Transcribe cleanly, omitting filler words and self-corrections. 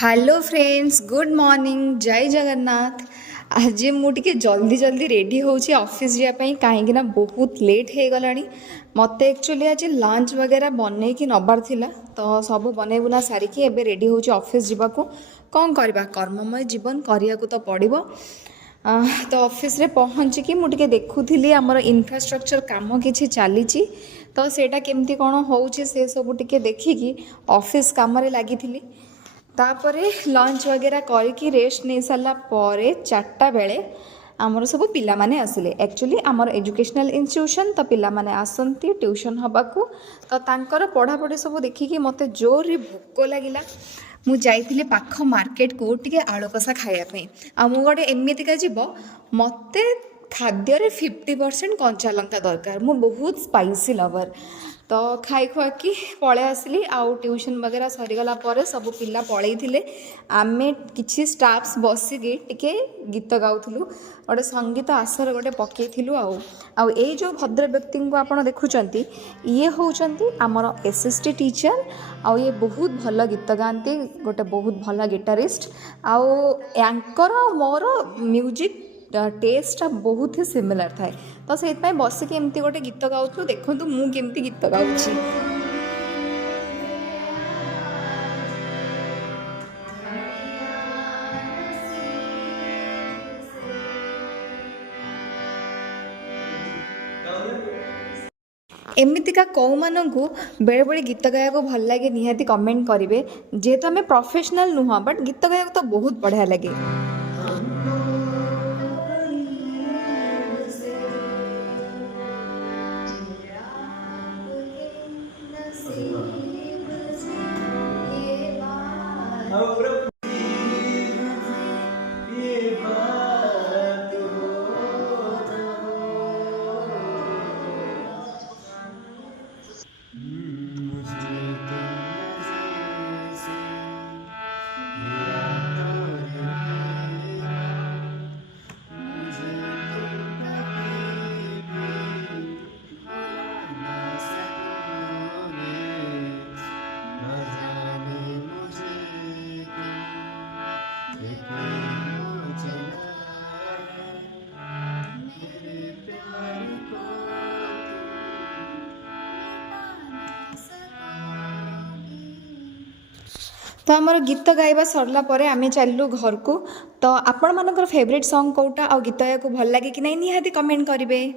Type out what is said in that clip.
Hello friends, good morning, जय जगन्नाथ। आज मुझे जल्दी जल्दी रेडी होची ऑफिस जावाई कहीं बहुत लेट हो गला। मत एक्चुअली आज लंच वगैरह बनई कि नबार थिला, तो सब बनई बुना सारिकी एबे रेडी होची ऑफिस जावाकू। कौन करबा, कर्ममय जीवन करिया को तो पड़िबो। तो ऑफिस रे पहुँचिकी मुझे देखुली आमर इनफ्रास्ट्रक्चर काम किछि चली, तो सेटा केमती कौन होउछि से सब टिके देखिकी ऑफिस काम रे लगी थी। तापरे लंच वगैरह करके रेस्ट नहीं सारा पर 4टा बेले आमर सब पिला माने आसिले। एक्चुअली आमर एजुकेशनल इंस्टीट्यूशन, तो पिला माने आसंती ट्यूशन हबाकू। तो तांकर पढ़ापढ़ी सब देखिकी मते जोर भोक लगिला। मु जाइथिली पाख मार्केट को टिके आलू कषा खाइबा आ मु गोटे एमतीका जीव मते खाद्य 50% कंचा लंका दरकार। मु बहुत स्पाइसी लवर, तो खाई खुआकी पलि आसली। आउ ट्यूशन वगैरह सरीगला पर सब पिला पलई थे, आमे किछि स्टाफ्स बसिकी टिके गीत गाउथुलु। गोटे संगीत आसर गोटे पकईलु। आउ ए जो भद्र व्यक्ति को आपण देखुचंती, ये होउचंती आमर एसएसटी टीचर। आउ ये बहुत भल गीत गाती, गोटे बहुत भल गिटारिस्ट। आउ यांकर मोर म्यूजिक टेस्ट बहुत ही सिमिलर थाए, तो से बसिक एमती गोटे गीत गाउथु। देखु मु केमती गीत गाउछि। एमतीका कौ मानू बेले बेले गीत गाया को भल लगे निहाती कमेंट करेंगे। जेहेतु आम प्रोफेशनल नुह, बट गीत गाया तो बहुत बढ़िया लगे। तो आमर गीत गाइबा सरला परे आमे चलू घर को। तो आपण मानकर फेवरेट सॉन्ग कोटा आ गीत गाया को भल लगे कि नहीं निहाती कमेंट करेंगे।